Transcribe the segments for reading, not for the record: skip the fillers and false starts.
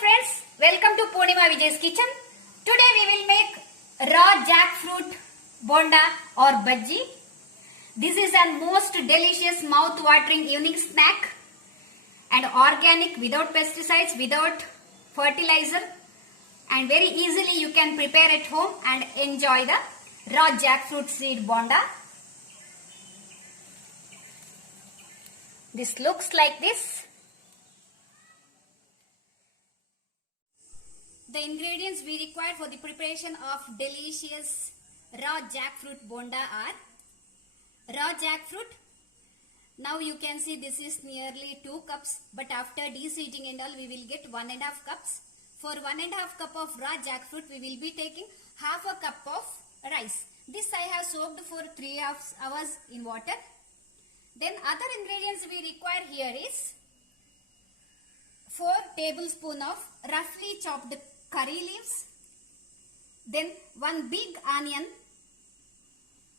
friends, welcome to Purnima Vijay's kitchen. Today we will make raw jackfruit bonda or bhaji. This is a most delicious mouth-watering evening snack and organic, without pesticides, without fertilizer, and very easily you can prepare at home and enjoy the raw jackfruit seed bonda. This looks like this. The ingredients we require for the preparation of delicious raw jackfruit bonda are raw jackfruit. Now you can see this is nearly 2 cups, but after deseeding and all we will get 1.5 cups. For 1.5 cup of raw jackfruit we will be taking half a cup of rice. This I have soaked for 3 hours in water. Then other ingredients we require here is 4 tablespoons of roughly chopped curry leaves, then 1 big onion.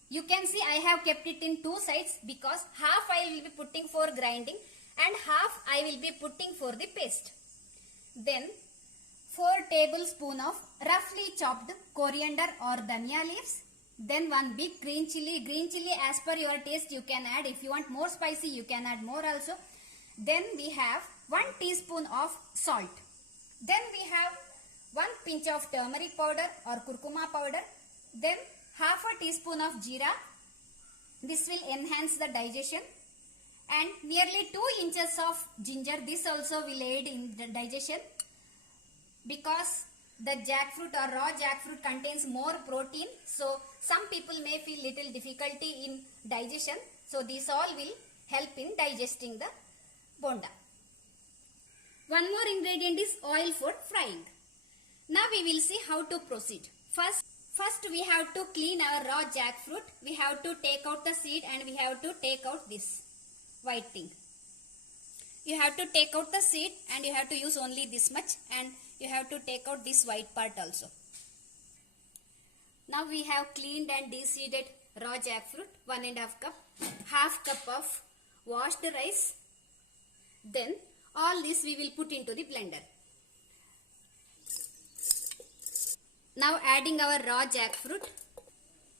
You can see I have kept it in 2 sides because half I will be putting for grinding and half I will be putting for the paste. Then 4 tablespoons of roughly chopped coriander or dhania leaves. Then 1 big green chili. Green chili as per your taste you can add. If you want more spicy you can add more also. Then we have 1 teaspoon of salt. Then we have 1 pinch of turmeric powder or kurkuma powder. Then half a teaspoon of jeera. This will enhance the digestion. And nearly 2 inches of ginger. This also will aid in the digestion because the jackfruit or raw jackfruit contains more protein. So some people may feel little difficulty in digestion. So these all will help in digesting the bonda. One more ingredient is oil for frying. Now we will see how to proceed. First we have to clean our raw jackfruit. We have to take out the seed and we have to take out this white thing. You have to take out the seed and you have to use only this much, and you have to take out this white part also. Now we have cleaned and deseeded raw jackfruit, 1.5 cup, half cup of washed rice. Then all this we will put into the blender. Now adding our raw jackfruit.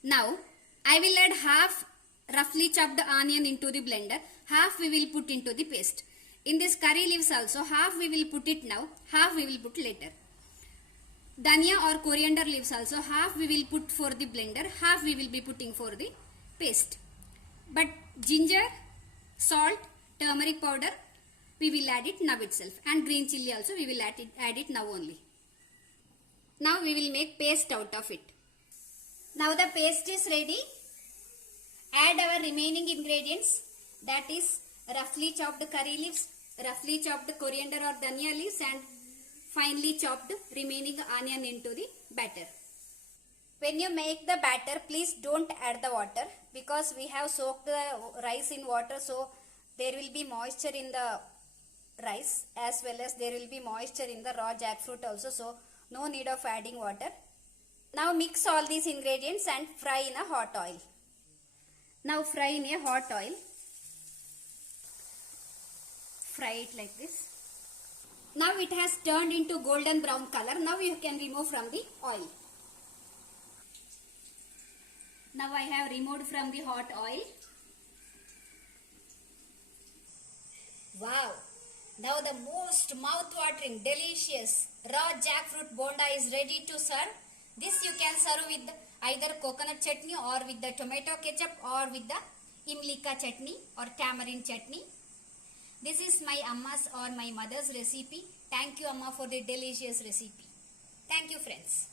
Now I will add half roughly chopped onion into the blender. Half we will put into the paste. In this curry leaves also half we will put it now, half we will put later. Dhania or coriander leaves also half we will put for the blender, half we will be putting for the paste. But ginger, salt, turmeric powder we will add it now itself, and green chili also we will add it now only. Now we will make paste out of it. Now the paste is ready. Add our remaining ingredients, that is roughly chopped curry leaves, roughly chopped coriander or dhania leaves, and finely chopped remaining onion into the batter. When you make the batter, please don't add the water because we have soaked the rice in water, so there will be moisture in the rice as well as there will be moisture in the raw jackfruit also, so no need of adding water. Now mix all these ingredients and fry in a hot oil. Now fry in a hot oil. Fry it like this. Now it has turned into golden brown color. Now you can remove from the oil. Now I have removed from the hot oil. Wow! Now the most mouth-watering, delicious raw jackfruit bonda is ready to serve. This you can serve with either coconut chutney or with the tomato ketchup or with the imlika chutney or tamarind chutney. This is my amma's or my mother's recipe. Thank you Amma for the delicious recipe. Thank you friends.